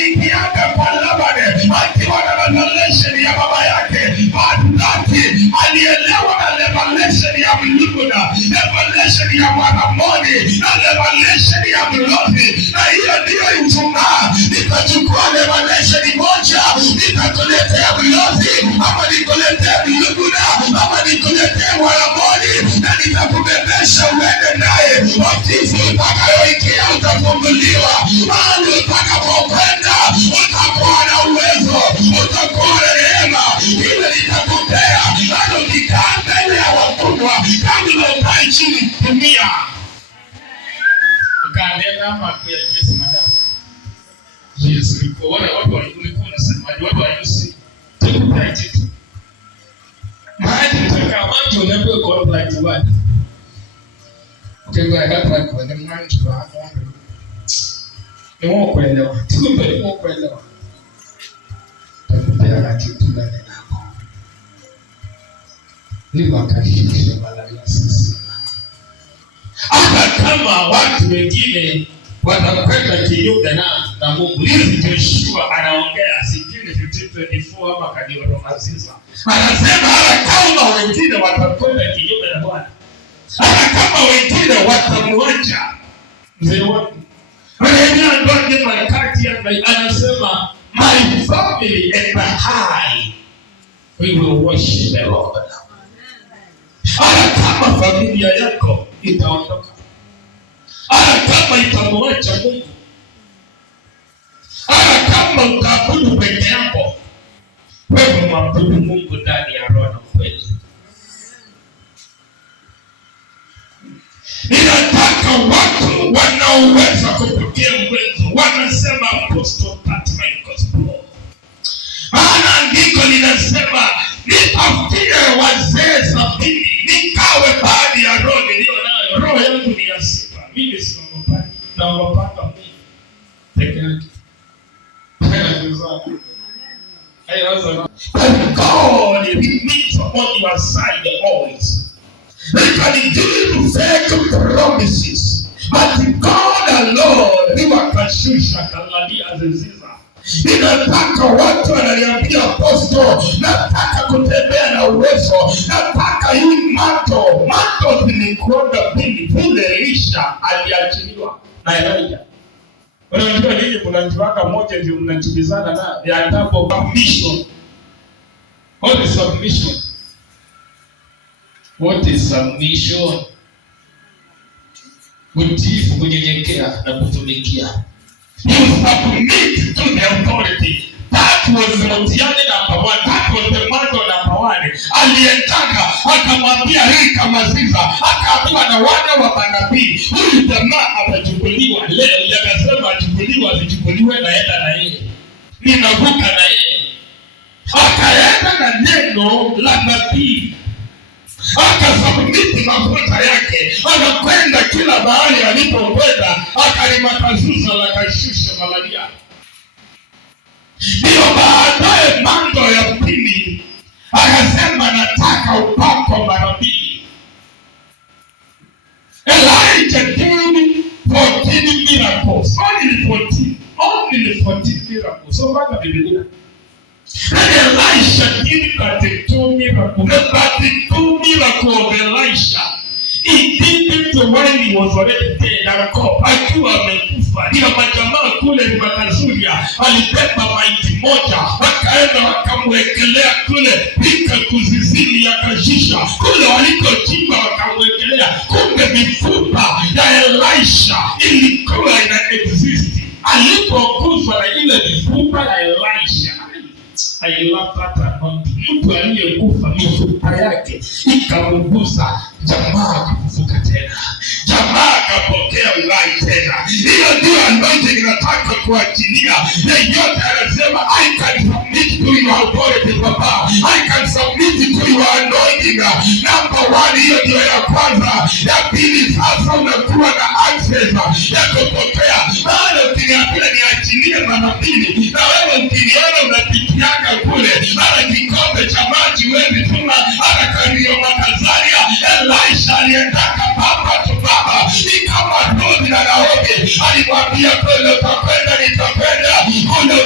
aliingiaga kwa Labani akiwa na revelation ya baba yake, Hadaki alielewa na revelation ya Mlubuda, revelation ya Mwanamoni na revelation ya Mlothi, na hiyo ndiyo Ijumaa. Nitachukua revelation moja, nitakuletea Mlothi, ama nikuletea Mlubuda, ama nikuletea Mwanamoni, na nitakubebesha uende naye. Ofisi utakayoingia utafunguliwa, mahali utakapokwenda utakuwa na uwezo, utakuwa na neema. Ile nitakupea, hata ukikaa mbele ya wakubwa, kabla ukae chini, tumia. Ukaanena ama kwa Yesu madam. Yesu ulikuwa wale watu walikuwa nasema watu wayusi. Tukupea kitu. Mahali utakapoanza unapewa contract word. Ukiwa hapa kwa the man to hapo. Ni wao kuelewa. Tukumbe ni wao kuelewa. Tukupea kitu ndani yako. Ni wakati wa malaya sisi. Hata kama watu wengine watakwenda kinyume na Mungu. Hizi Joshua anaongea sijini 15:24 ama kadiri Romasiza. Anasema hata kama wengine watakwenda kinyume na Bwana, hata kama wengine watamwacha mzee wangu, anasema my family and my high we will worship the Lord. Hata kama familia yako itaondoka, hata kama itamwacha Mungu, hata kama utaabudu peke yako, wewe mwabudu Mungu ndani ya roho na kweli. Ninataka watu wanaoweza kupokea uwezo, wanasema apostle part my gospel. Maana andiko linasema nitafutie wazee 70 nikawe baadhi ya roho niliyo nayo. Roho yangu ni ya sifa. Mimi si mapaki na wapaka Mungu peke yake. But God remains on your side always. They can give fake promises, but God alone ni wakashusha kaladi aziziza. Ninataka watu wananiambia apostle, nataka kutembea na uwezo, nataka hii mato zilikuanga pindi vile Elisha aliachiliwa na Elijah. Unajua nini mnajiwaka moja ndio mnachubizana na ya double submission. What is submission? What is submission? Utiifu, kunyenyekea na kutumikia. You submit to the authority. That was Motiane number one. That was the man number one. Aliyetaka akamwambia hii kama Ziza, akaambiwa na wana wa manabii, huyu jamaa atachukuliwa leo. Yakasema achukuliwa, asichukuliwe, naenda na yeye, ninavuka na yeye. Akaenda na neno la nabii, akasubmiti mafuta yake, anakwenda kila mahali alipokwenda, akalimatazuza la kashusha malaria. Ndio baadaye mando ya pili akasema nataka upako mara mbili. Elijah did 14 miracles. Only 14 miracles. So back at the beginning. And Elisha did 32 miracles. The 32 miracles of Elisha, he did it when he was already dead. Akiwa amekufa. Ndio majamaa kule ni makazuria, alibeba maiti moja, wakaenda wakamwekelea kule pika kuzizini ya kashisha, kule walikochimba wakamwekelea. Kumbe mifupa ya Elisha ilikuwa ina exist alipokuzwa na ile mifupa ya Elisha. I love that anointing. Mtu aliyekufa mifupa yake ikamugusa, jamaa akafufuka tena, jamaa akapokea uhai tena. Hiyo ndio anointing ninataka kuachilia. Yeyote anasema I can submit to your authority Baba, I can submit to your anointing. Number one, hiyo ndio ya kwanza. Ya pili, sasa unakuwa na access ya kupokea. Maana ukiniambia niachilie mara mbili, na wewe ukiniona unapitianga kule, mara kikombe cha maji wewe tuma, hata kanio makazaria. Elisha aliyetaka baba tu baba, ni kama Rodi na Naomi alimwambia kwenda utakwenda, nitakwenda, kule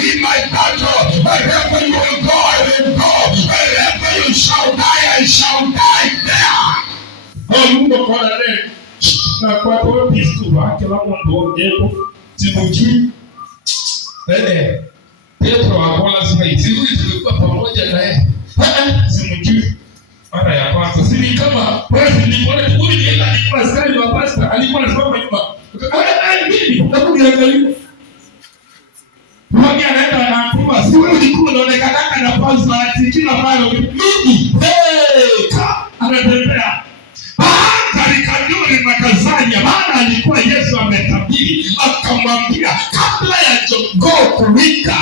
be my battle. Wherever you will go, I will go. Wherever you shall die, I shall die there. Mungu kwa leo na kwa kwa Kristo wake la Mungu ndio Timothy. Petro hakuwa sasa hivi tulikuwa pamoja naye. Simjui. Mara ya kwanza sisi kama wewe niliona tukuni ile alikuwa askari wa pastor alikuwa anasema nyuma. Mimi nakuangalia. Mmoja anaenda anakuwa si wewe ulikuwa unaonekana na pastor ati kila mara mimi anatembea. Alikaduri makazania maana alikuwa Yesu ametabiri akamwambia kabla ya jogoo kuwika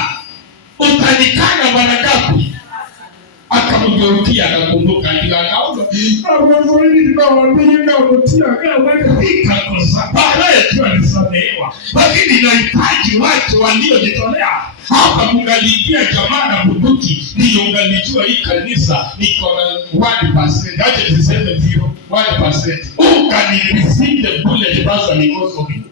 utanikana mara ngapi? Akamgeukia akakumbuka akaomba Mungu ninawaambia ikakosa baadaye tu alisamehewa, lakini inahitaji watu waliojitolea. Hapa kungaliingia jamaa na bunduki ndio ungalijua hii kanisa niko na 1%, acha tuseme 1%. Who can receive the bullet basa because of you?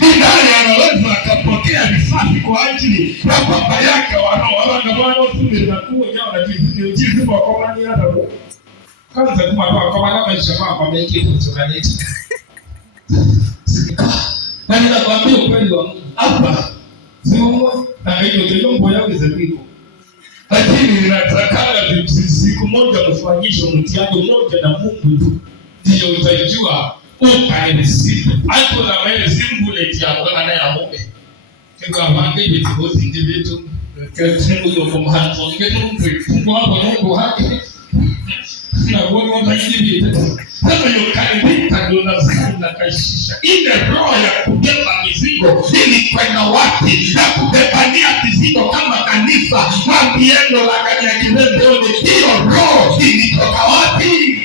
Ndani anaweza akapokea risasi kwa ajili ya baba yake wanaoangamana tume na kuonyao na jinsi kwa komani hata kwa kwanza kwa komani maisha kwa mengi kutoka neti. Na ninakwambia ukweli wa Mungu hapa sio na hiyo mambo yao ziko. Lakini ninataka siku moja mfanyishe mtihani mmoja na Mungu tu ndio utajua ukareceive hapo na wewe simbuleti ya kwa na ya Mungu. Kwa maana hivi tukosi ndivitu kwa hiyo kwa mhanzo ningeto Mungu hapo Mungu haki na kuona kwamba hivi sasa hiyo karibika ndio na kaishisha ile roho ya kubeba mizigo ili kwenda wapi na kubebania mizigo kama kanisa mwambiendo la kanya kilendoni hiyo roho ilitoka wapi?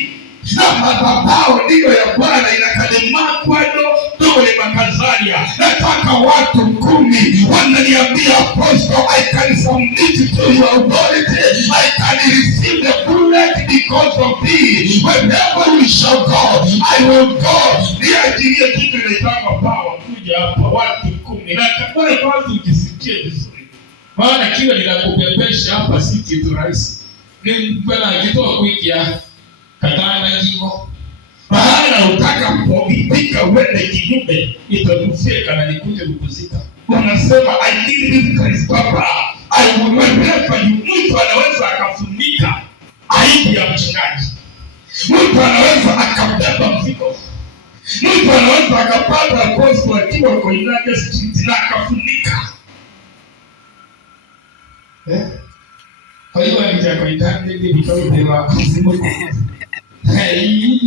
Na madhabahu ndiyo ya Bwana inakalimakwado dole makazalia. Nataka watu 10 wananiambia Apostle, I can submit to your authority. I can receive the bullet because of thee. Wherever we shall go, I will go. Niajilie kitu inaitaka power kuja hapa watu 10. Na kabla kwanza ukisikie vizuri. Maana kile ninakupepesha hapa si kitu rahisi. Ni mpana akitoa kuikia katana jimo. Maana utaka kupika uende kinyume itakufika na nikuje kukuzika. Wanasema I need this Christ Papa. I will never you. Mtu anaweza akafunika aibu ya mchungaji. Mtu anaweza akabeba mzigo. Mtu anaweza akapata apostle akiwa kwa United Street na akafunika. Kwa hiyo nitakuita ndio vikao vya kuzimu. Hey,